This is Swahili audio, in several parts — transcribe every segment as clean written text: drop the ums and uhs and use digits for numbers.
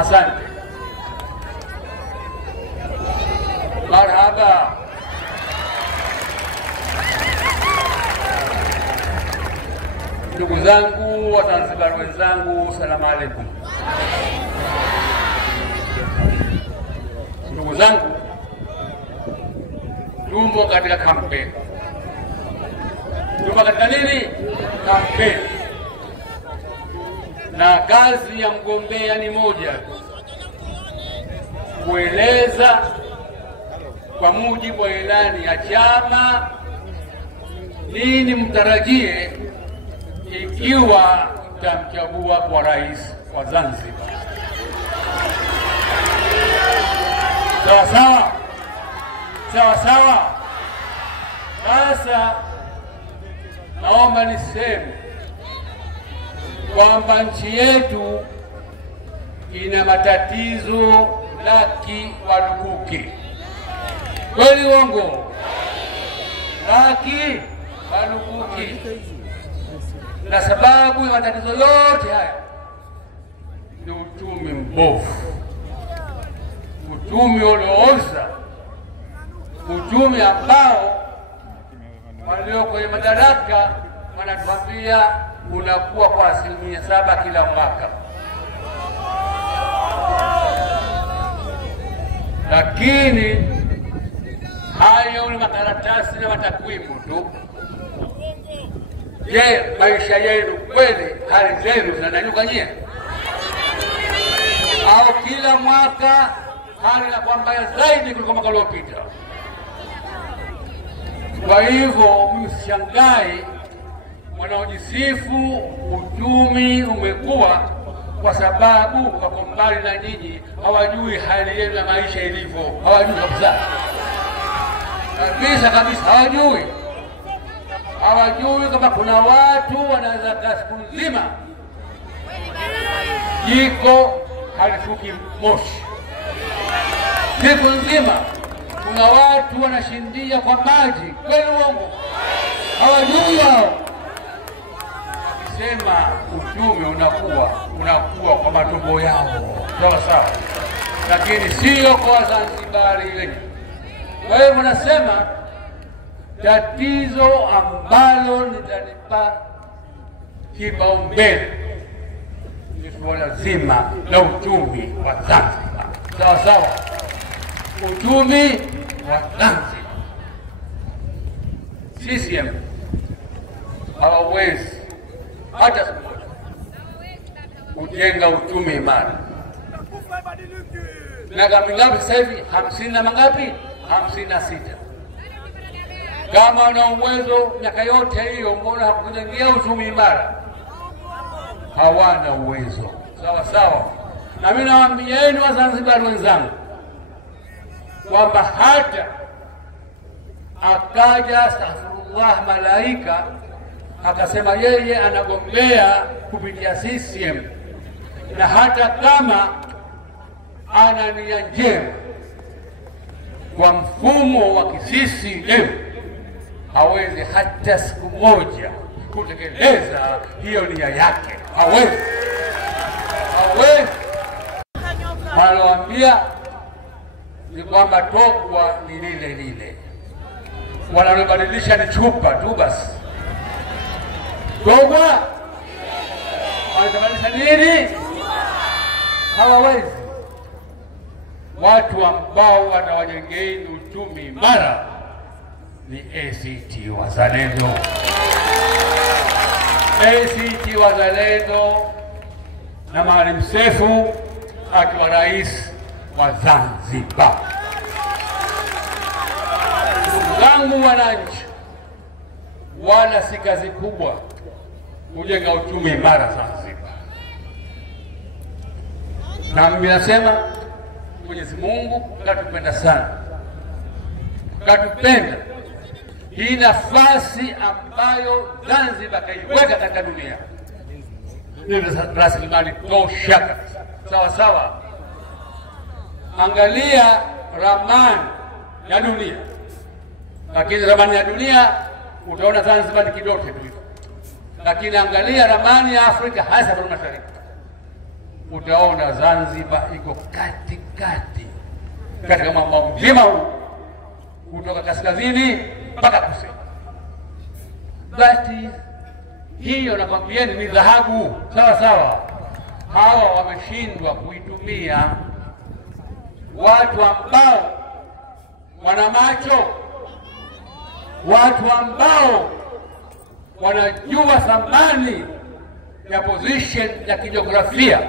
Asante. Marhaba. Ndugu zangu, Wazanzibari wenzangu, salamu alaikum. Ndugu zangu, tumo katika kampeni. Tumo katika nini? Kampeni. Na kazi ya mgombea ni moja, kueleza kwa mujibu wa ilani ya chama nini mtarajie ikiwa mtamchagua kwa rais wa Zanzibar. Sawa sawa? Sawa sawa? Sasa naomba niseme kwamba nchi yetu ina matatizo laki walukuki. Kweli uongo? Laki walukuki. Na sababu ya matatizo yote haya ni uchumi mbovu, uchumi uliooza, uchumi ambao walio kwenye madaraka wanatuambia unakuwa kwa 7% kila mwaka, lakini hayo ni makaratasi na matakwimu tu. Je, maisha yenu kweli, hali zenu zinanyanyuka nyie? Au kila mwaka hali inakuwa mbaya zaidi kuliko mwaka uliopita? Kwa hivyo msishangae wanaojisifu uchumi umekuwa, kwa sababu wako mbali na nyinyi, hawajui hali yenu ya maisha ilivyo. Hawajui kabisa kabisa kabisa, hawajui. Hawajui kama kuna watu wanaweza kaa siku nzima jiko halifuki moshi, siku nzima. Kuna watu wanashindia kwa maji. Kweli uongo? Hawajui wao. Wakisema uchumi unakuwa kwa matumbo yao, sawa sawa, lakini sio kwa Wazanzibari wengi. Kwa hivyo nasema tatizo ambalo nitalipa kipaumbele ni suala zima la uchumi wa Zanzibar. Sawa sawa? Uchumi wa Zanzibar. CCM hawawezi hata siku moja kujenga uchumi imara. Miaka mingapi sasa hivi? 50 na mangapi? 56. Kama una uwezo miaka yote hiyo, mbona hakujengea uchumi imara? Hawana uwezo. Sawa sawa? Na mimi nawaambieni Wazanzibari wenzangu kwamba hata akaja astaghfirullah malaika akasema yeye anagombea kupitia CCM, na hata kama ana nia njema kwa mfumo wa CCM, hawezi hata siku moja kutekeleza hiyo nia yake. Hawezi. Wanawaambia ni kwamba tokwa ni lile lile, wanalobadilisha ni chupa tu basi. Tokwa wanabadilisha nini? Hawawezi. Watu ambao watawajengeni uchumi imara ni ACT Wazalendo. ACT Wazalendo na Maalim Seif akiwa rais wa Zanzibar. Ndugu zangu wananchi, wala si kazi kubwa kujenga uchumi imara Zanzibar. Na mimi nasema Mwenyezi Mungu katupenda sana, katupenda. Hii nafasi ambayo Zanzibar kaiweka katika dunia ni rasilimali tosha kabisa. Sawa sawa? Angalia ramani ya dunia, lakini ramani ya dunia utaona Zanzibar ni kidogo tu, lakini angalia ramani ya Afrika hasa kwa mashariki, utaona Zanzibar iko katikati katika mambo mzima huu, kutoka kaskazini mpaka kusini. Basi hiyo nakwambieni ni dhahabu, sawa sawa. Hawa wameshindwa kuitumia. Watu ambao wana macho, watu ambao wanajua thamani ya position ya kijiografia,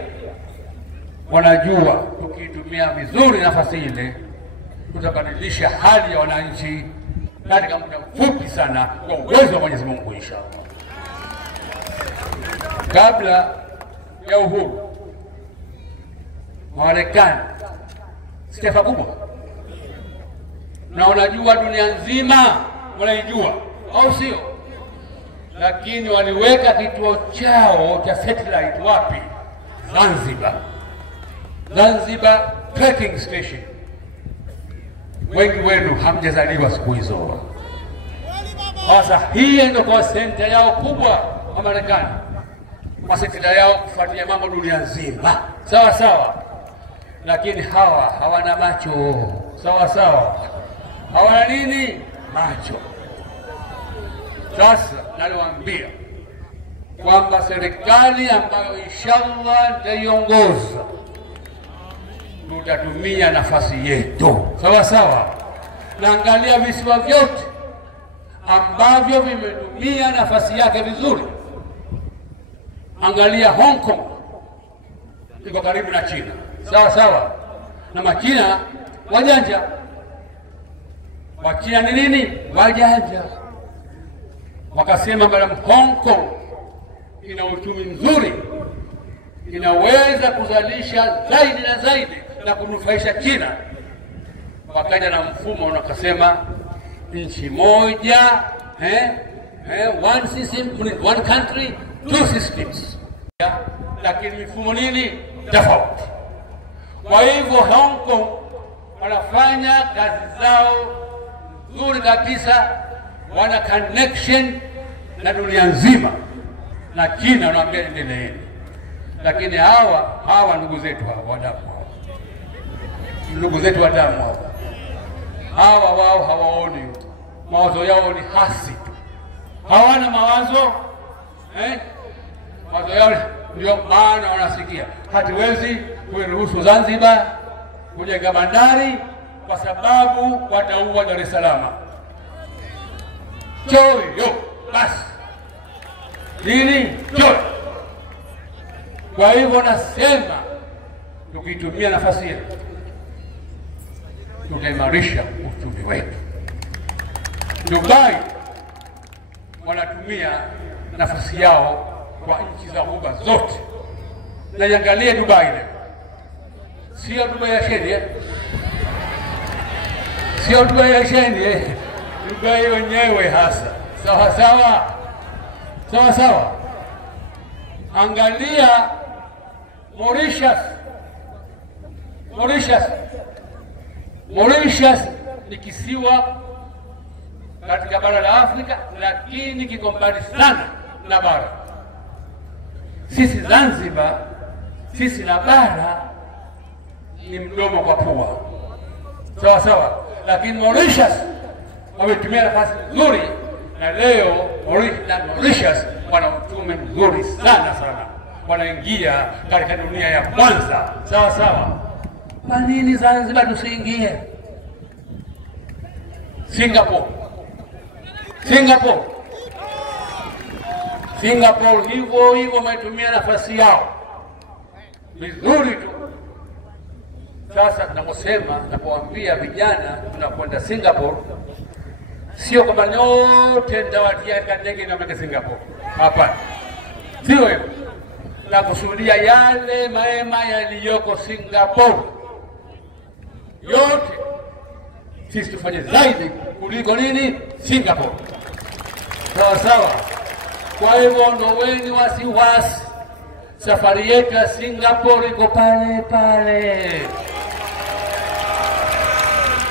wanajua tukiitumia vizuri nafasi ile tutabadilisha hali ya wananchi katika muda mfupi sana kwa uwezo wa Mwenyezi Mungu inshallah. Kabla ya uhuru, Marekani si taifa kubwa, na unajua dunia nzima wanaijua, au sio? Lakini waliweka kituo chao cha satellite wapi? Zanzibar. Zanzibar tracking station. Wengi wenu hamjazaliwa siku hizo. Sasa hii ndio kwa center yao kubwa wa Marekani, kwa center yao kufuatilia mambo dunia nzima, sawa sawa. Lakini hawa hawana macho, sawa sawa. Hawana nini? Macho. Sasa naliwaambia kwamba serikali ambayo inshallah nitaiongoza tutatumia nafasi yetu, sawa sawa. Naangalia visiwa vyote ambavyo vimetumia nafasi yake vizuri. Angalia Hong Kong, iko karibu na China, sawa sawa. Na Machina wajanja. Wachina ni nini? Wajanja. Wakasema madam Hong Kong ina uchumi mzuri, inaweza kuzalisha zaidi na zaidi na kunufaisha China. Wakaja na mfumo unakasema nchi moja, one system, one country, two systems. Lakini mifumo nini? Tofauti. Kwa hivyo Hong Kong wanafanya kazi zao nzuri kabisa, wana connection na dunia nzima, na China wanaambia endeleeni. Lakini hawa ndugu zetu hawa wadamu, ndugu zetu wadamu hawa wao hawaoni, mawazo yao ni hasi, hawana mawazo mawazo yao. Ndio maana wanasikia hatuwezi kuruhusu Zanzibar kujenga bandari kwa sababu wataua Dar es Salaam. Choyo basi nini? Choyo. Kwa hivyo nasema tukitumia nafasi yetu tutaimarisha uchumi wetu. Dubai wanatumia nafasi yao kwa nchi za Ghuba zote. Na iangalie Dubai leo, sio Dubai ya Sheni, sio Dubai ya Sheni, Dubai wenyewe hasa, sawa sawa, sawa sawa. Angalia Mauritius. Mauritius ni kisiwa katika bara la Afrika, lakini kiko mbali sana na bara. Sisi Zanzibar, sisi na bara ni mdomo kwa pua, sawa sawa. Lakini Mauritius wametumia nafasi nzuri, na leo Mauritius wana uchumi mzuri sana sana, wanaingia katika dunia ya kwanza, sawa sawa. Kwa nini Zanzibar tusiingie? Singapore hivyo hivyo wametumia nafasi yao vizuri tu. Sasa tunaposema, tunapoambia vijana tunakwenda Singapore, sio kwamba nyote ndawatia katika ndege na kwenda Singapore, hapana, sio hivyo. Na kusudia yale maema yaliyoko Singapore yote sisi tufanye zaidi kuliko nini? Singapore, sawa sawa. Kwa hivyo ondoweni wasiwasi, safari yetu ya Singapore iko pale pale.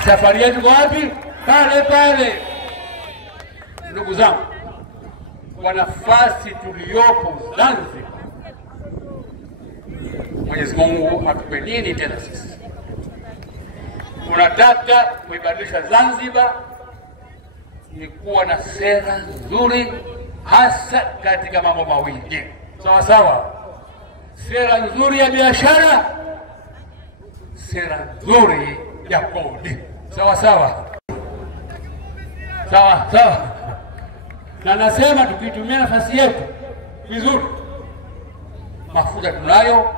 Safari yetu wapi? Pale pale. Ndugu zangu, kwa nafasi tuliyopo Zanzibar, Mwenyezi Mungu atupe nini tena sisi? Tunataka kuibadilisha Zanzibar ni kuwa na sera nzuri, hasa katika mambo mawili. Sawa sawa, sera nzuri ya biashara, sera nzuri ya kodi. Sawa sawa, sawa sawa. Na nasema tukitumia nafasi yetu vizuri, mafuta tunayo,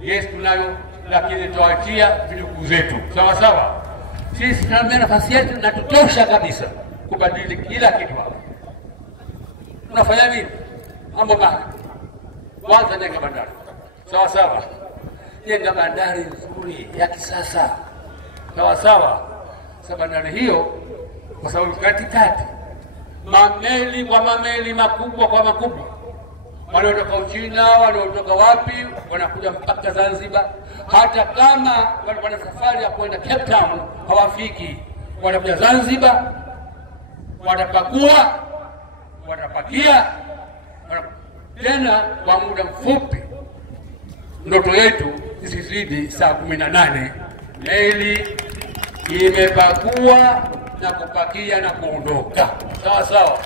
yes tunayo, lakini tuachia vidugu zetu. Sawa sawa, sisi tunatumia nafasi yetu na tutosha kabisa kubadili kila kitu hapa. Tunafanya nini? Mambo maka kwanza, jenga bandari. Sawa sawa, jenga bandari nzuri ya kisasa. Sawa sawa, sababu bandari hiyo, kwa sababu katikati mameli kwa mameli, makubwa kwa makubwa, wanaotoka Uchina, wanaotoka wapi, wanakuja mpaka Zanzibar. Hata kama wana safari ya kwenda Cape Town hawafiki, wanakuja Zanzibar, watapakua, watapakia tena kwa muda mfupi. Ndoto yetu isizidi saa 18 meli imepakua na kupakia na kuondoka. Sawa sawa.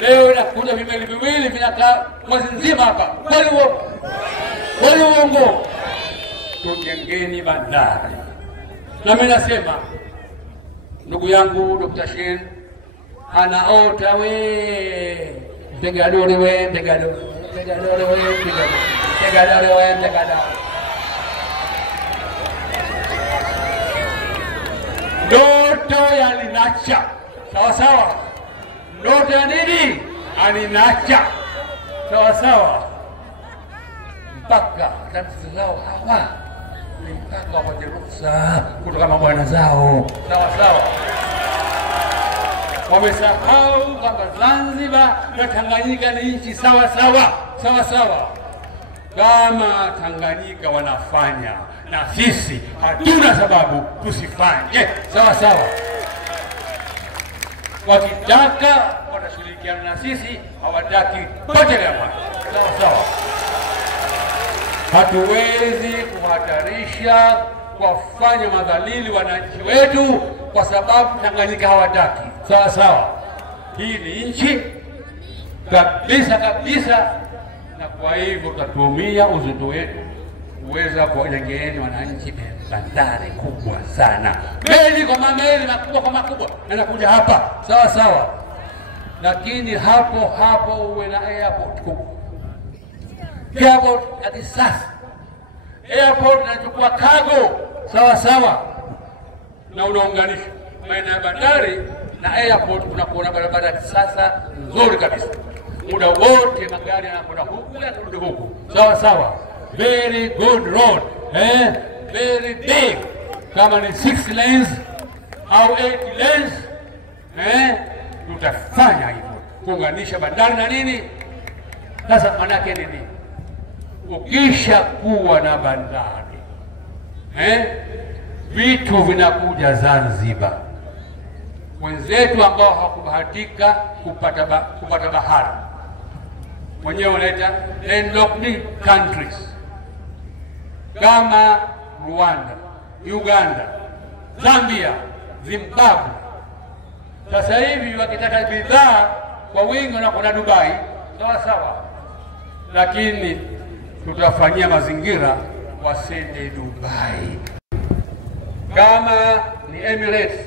Leo inakuja vimeli viwili vinakaa mwezi nzima hapa. Kweli uongo? Tujengeni bandari. Na mimi nasema ndugu yangu Dr. Shein anaota we Tegadore we Tegadore ndoto ya Linacha. Sawa sawa, ndoto ya nini? Alinacha. Sawa sawa, mpaka tatizo lao hawa ni mpaka wapate ruhusa kutoka mabwana zao. Sawa sawa, wamesahau kwamba Zanzibar na Tanganyika ni nchi sawa sawa. Sawa sawa, kama Tanganyika wanafanya na sisi hatuna sababu tusifanye. Sawa sawa, wakitaka watashirikiana na sisi, hawataki potelea mbali. Sawa sawa, hatuwezi kuhatarisha kuwafanya madhalili wananchi wetu kwa sababu Tanganyika hawataki. Sawa sawa, hii ni nchi kabisa kabisa, na kwa hivyo tutatumia uzito wetu uweza kuwajengeeni wananchi bandari kubwa sana, meli kwa mameli, makubwa kwa makubwa, yanakuja hapa. Sawa sawa, lakini hapo uwe na airport kubwa, airport ya kisasa, airport inachukua cargo. Sawa sawa, na unaunganisha maeneo ya bandari na airport, unakuwa na barabara ya kisasa nzuri kabisa, muda wote magari yanakwenda huku yanarudi huku. Sawa sawa, very good road, very big, kama ni 6 lanes au 8 lanes, tutafanya hivyo kuunganisha bandari na nini. Sasa manake nini? Ukisha kuwa na bandari, vitu vinakuja Zanzibar. Wenzetu ambao hawakubahatika kupata bahari, wenyewe wanaita landlocked countries kama Rwanda, Uganda, Zambia, Zimbabwe. Sasa hivi wakitaka bidhaa kwa wingi wanakwenda Dubai. Sawa sawa, lakini tutafanyia mazingira wasende Dubai. Kama ni Emirates,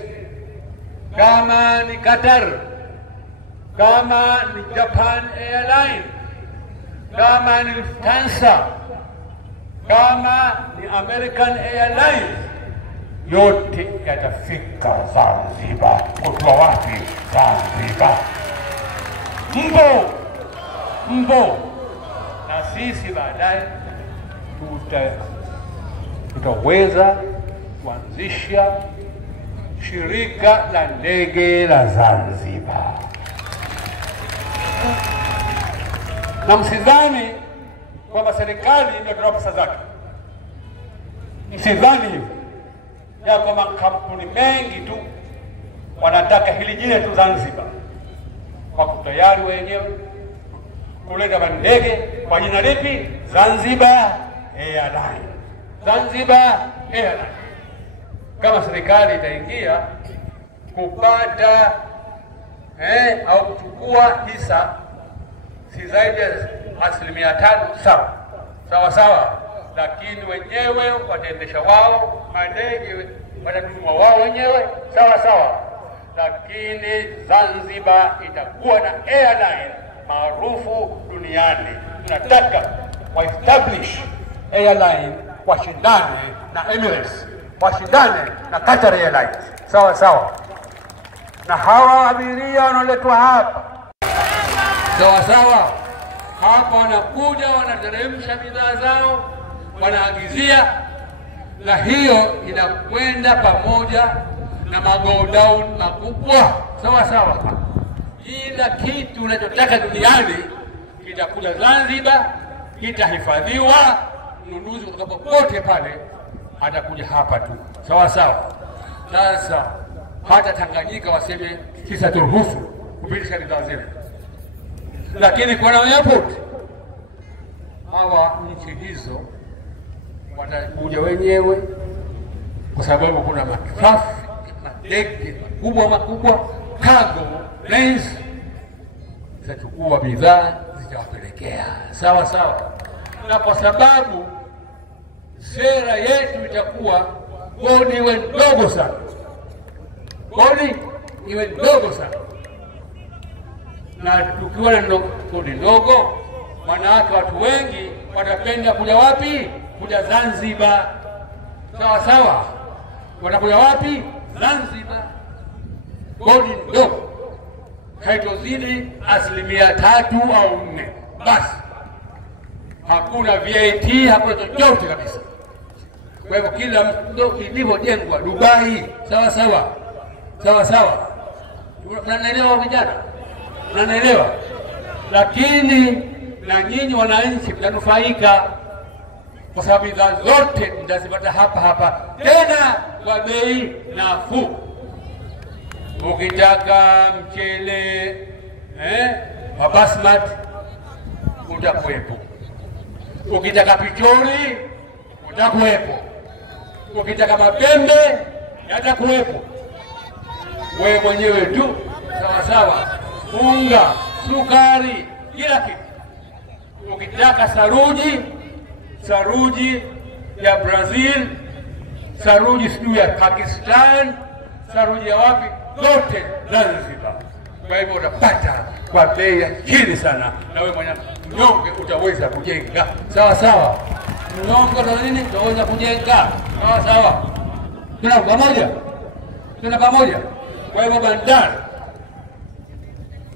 kama ni Qatar, kama ni Japan Airlines, kama ni Lufthansa, kama ni American Airlines, yote yatafika Zanzibar. Kutoa wapi? Zanzibar. Mbo. Na sisi baadaye tutaweza kuanzisha shirika la ndege la Zanzibar. Na msidhani kwamba serikali imetoa pesa zake. Msidhani hivyo, ya kwamba kampuni mengi tu wanataka hili jina tu Zanzibar, wako tayari wenyewe kuleta bandege kwa jina lipi? Zanzibar Airline, Zanzibar Airline. Kama serikali itaingia kupata au kuchukua hisa si zaidi ya 5%, sawa, lakini wenyewe wataendesha wao, madege watanunua wao wenyewe, sawa, lakini Zanzibar itakuwa na airline maarufu duniani. Tunataka wa-establish airline washindane na Emirates, washindane na Qatar Airlines, sawa, na hawa abiria wanaletwa hapa sawa, hapa wanakuja wanateremsha bidhaa zao, wanaagizia, na hiyo inakwenda pamoja na magodown makubwa, sawa. Kila kitu unachotaka duniani kitakuja Zanzibar, kitahifadhiwa. Mnunuzi kutoka popote pale atakuja hapa tu, sawa. Sasa hata Tanganyika waseme sisi turuhusu kupitisha bidhaa zile, lakini kwa airport hawa nchi hizo watakuja wenyewe, kwa sababu kuna matrafiki, madege makubwa, cargo planes zitachukua bidhaa zitawapelekea, sawa. Na kwa sababu sera yetu itakuwa kodi iwe ndogo sana, na tukiwa na kodi ndogo, maana yake watu wengi watapenda kuja wapi? Kuja Zanzibar, sawa. Watakuja wapi? Zanzibar. Kodi ndogo haitozidi 3% au 4%, basi hakuna VAT, hakuna chochote kabisa. Kwa hivyo kila mtu ilivyojengwa Dubai, sawa. Naelewa vijana, naelewa, lakini na nyinyi wananchi mtanufaika, kwa sababu bidhaa zote mtazipata hapa, tena kwa bei nafuu. Ukitaka mchele wa basmati utakuwepo, ukitaka pichori utakuwepo, ukitaka mapembe yatakuwepo, wewe mwenyewe tu, sawa. Unga, sukari, kila kitu. Ukitaka saruji ya Brazil, saruji sijui ya Pakistan, saruji ya wapi, zote Zanzibar. Kwa hivyo utapata kwa bei ya chini sana, na wewe mwenye mnyonge utaweza kujenga, sawa. Mnyonge na nini utaweza kujenga, sawa. Tuna pamoja. Kwa hivyo bandari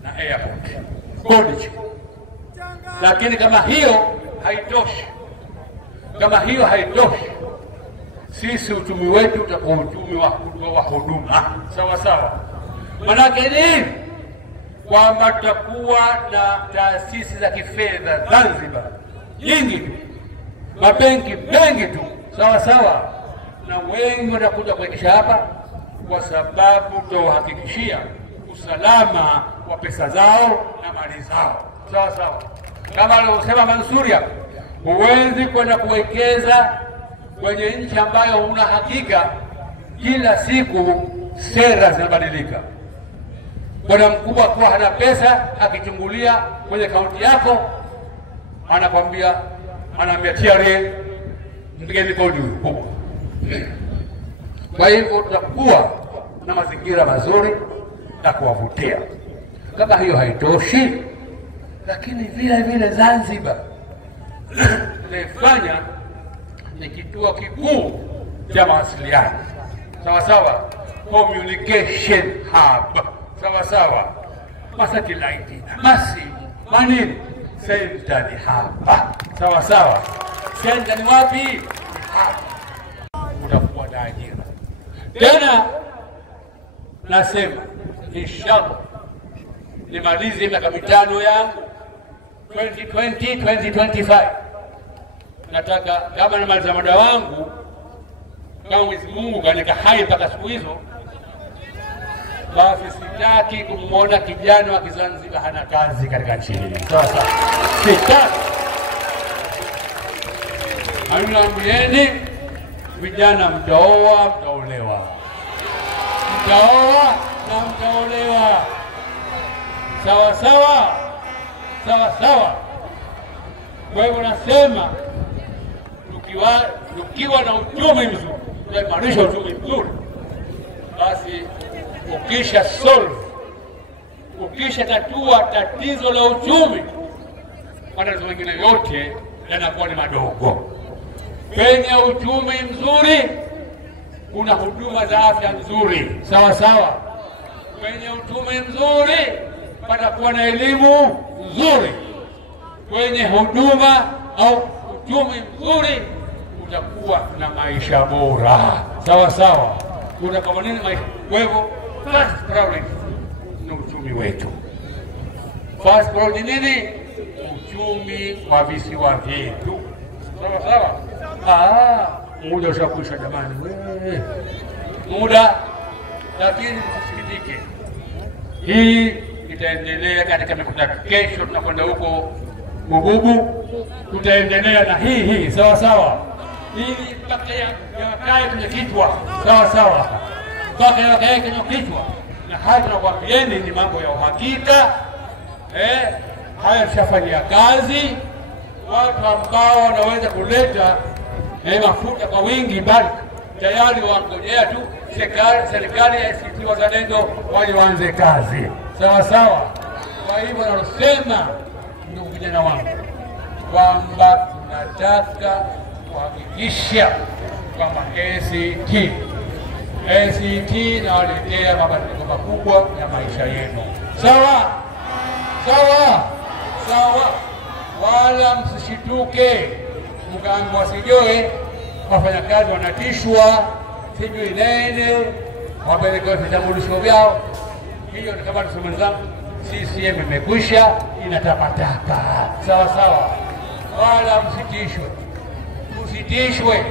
na airport kodi, lakini kama hiyo haitoshi, sisi uchumi wetu utakuwa uchumi wa huduma, sawa. Manake nini? Kwamba tutakuwa na taasisi za kifedha Zanzibar nyingi tu, mabenki mengi tu, sawa, na wengi watakuja kuwekesha hapa, kwa sababu tutahakikishia usalama wa pesa zao na mali zao, sawa. Kama alivyosema Mansuria, huwezi kwenda kuwekeza kwenye nchi ambayo huna hakika. Kila siku sera zinabadilika. Bwana mkubwa kwa hana pesa, akichungulia kwenye kaunti yako anakwambia, anaambia TRA mgeni kodi huko. Kwa hivyo tutakuwa na mazingira mazuri na kuwavutia. Kama hiyo haitoshi, lakini vile Zanzibar tunaifanya ni kituo kikuu cha mawasiliano, sawa, communication hub, sawa, masatellite, masimu, manini, center ni hapa, sawa. Center ni wapi? Hapa. Utakuwa na ajira. Tena nasema inshallah nimalize miaka 5 yangu 2020-2025. Nataka kama namaliza muda wangu, kama Mwenyezi Mungu kanika hai mpaka siku hizo, basi sitaki kumwona kijana wa Kizanzibar hana kazi katika nchi hii. Sasa sitaki. Amnaambieni vijana, mtaoa, mtaolewa, mtaoa na mtaolewa, sawa sawa, sawa sawa. Kwa hivyo nasema tukiwa na uchumi mzuri, tunaimarisha uchumi mzuri, basi ukisha tatua tatizo la uchumi, matatizo mengine yote yanakuwa ni madogo. Penye uchumi mzuri kuna huduma za afya nzuri, sawa sawa. Penye uchumi mzuri patakuwa na elimu nzuri. Kwenye huduma au uchumi mzuri utakuwa na maisha bora, sawa sawa. Utakuwa nini maisha? Kwa hivyo first priority ni uchumi wetu. First priority nini? Uchumi wa visiwa vyetu, sawa sawa. Muda ushakwisha jamani, muda, lakini msisikitike. Hii itaendelea katika mikutano. Kesho tunakwenda huko Bububu, tutaendelea na hii sawa sawa, ili mpaka yakae kwenye kichwa, sawa sawa, mpaka yakae kwenye kichwa. Na haya tunakwambieni ni mambo ya uhakika. Haya tushafanyia kazi. Watu ambao wanaweza kuleta mafuta kwa wingi, bali tayari wangojea tu serikali ya ACT Wazalendo waanze kazi, sawa sawa. Kwa hivyo nasema, ndugu vijana wangu, kwamba tunataka kuhakikisha kwamba ACT inawaletea mabadiliko makubwa ya maisha yenu, sawa sawa sawa. Wala msishituke mkaambiwa sijui wafanyakazi wanatishwa sijui nene, wapelekewe vitambulisho vyao. Hiyo ni kama tuseme zangu, CCM imekwisha, inatapatapa, sawa sawa. Wala msitishwe.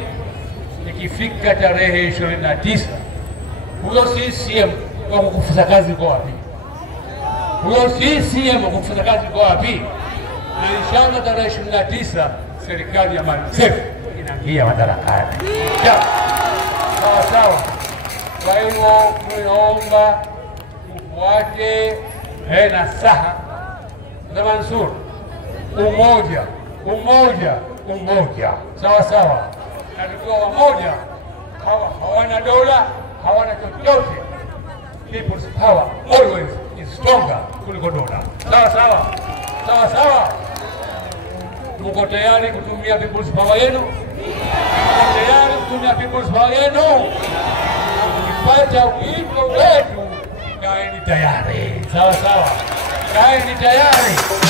Ikifika tarehe 29 huyo CCM wa kukufuta kazi kwa wapi? Huyo CCM wa kukufuta kazi kwa wapi? Na inshallah tarehe 29 serikali ya Maalim Seif inaingia madarakani, sawa sawa. Kwa hivyo tunaomba tufuate nasaha za Mansur, umoja, sawa sawa. Na tukiwa wamoja, hawana dola, hawana chochote. People's power always is stronger kuliko dola, sawa sawa, sawa sawa. Mko tayari kutumia people's power yenu? Mko tayari kutumia people's power yenu? Ukipata wito wetu, kaeni tayari, sawa sawa, kaeni tayari.